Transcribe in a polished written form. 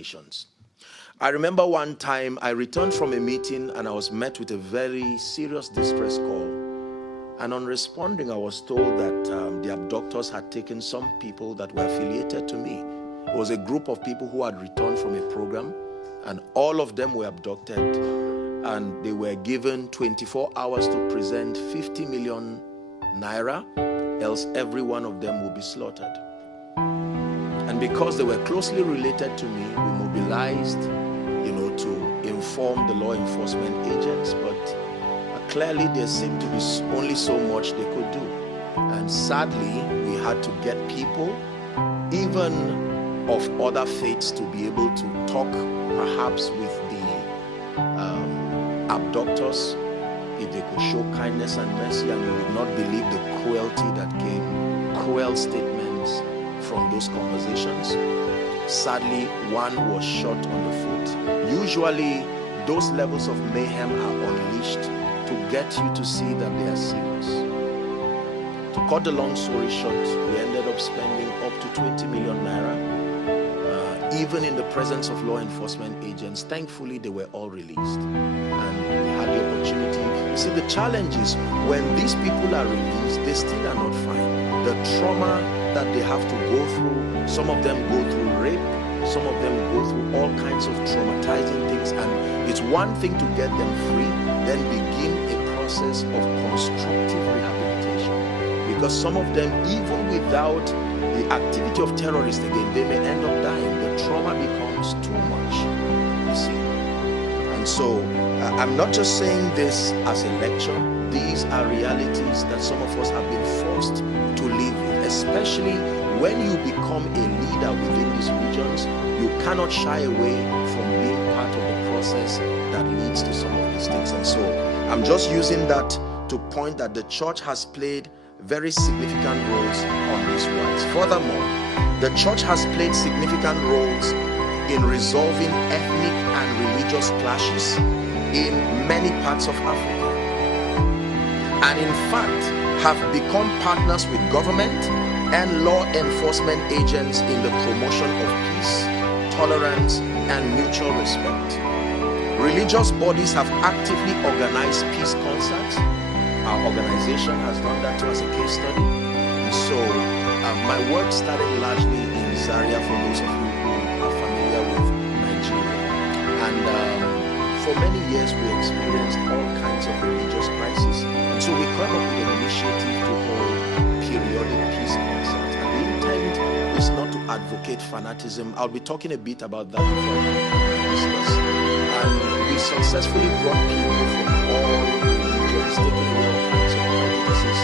nations. I remember one time I returned from a meeting and I was met with a very serious distress call. And on responding, I was told that the abductors had taken some people that were affiliated to me. It was a group of people who had returned from a program, and all of them were abducted, and they were given 24 hours to present 50 million naira, else every one of them will be slaughtered. And because they were closely related to me, we mobilized, to inform the law enforcement agents, but clearly there seemed to be only so much they could do. And sadly, we had to get people, even of other faiths, to be able to talk perhaps with the abductors, if they could show kindness and mercy, and we would not believe the cruelty that came, cruel statements from those conversations. Sadly, one was shot on the foot. Usually, those levels of mayhem are unleashed to get you to see that they are serious. To cut the long story short, we ended up spending up to 20 million naira, even in the presence of law enforcement agents. Thankfully, they were all released, and we had the opportunity. You see, the challenge is when these people are released, they still are not fine. The trauma that they have to go through, some of them go through rape, some of them go through all kinds of traumatizing things, and it's one thing to get them free, then begin a process of constructive rehabilitation. Because some of them, even without the activity of terrorists again, they may end up dying. The trauma becomes too much, you see. And so, I'm not just saying this as a lecture. These are realities that some of us have been forced to live with, especially when you become a leader within these regions. You cannot shy away from being part of the process that leads to some of these things. And so I'm just using that to point that the church has played very significant roles on these ones. Furthermore, the church has played significant roles in resolving ethnic and religious clashes in many parts of Africa, and in fact have become partners with government and law enforcement agents in the promotion of peace, tolerance, and mutual respect. Religious bodies have actively organized peace concerts. Our organization has done that too as a case study. And so my work started largely in Zaria, for those of you who are familiar with Nigeria. And for many years we experienced all kinds of religious crises. And so we came up with an initiative to hold periodic peace concerts. And the intent is not to advocate fanaticism. I'll be talking a bit about that before we discuss. And we successfully brought people from all religions, taking away all kinds of prejudices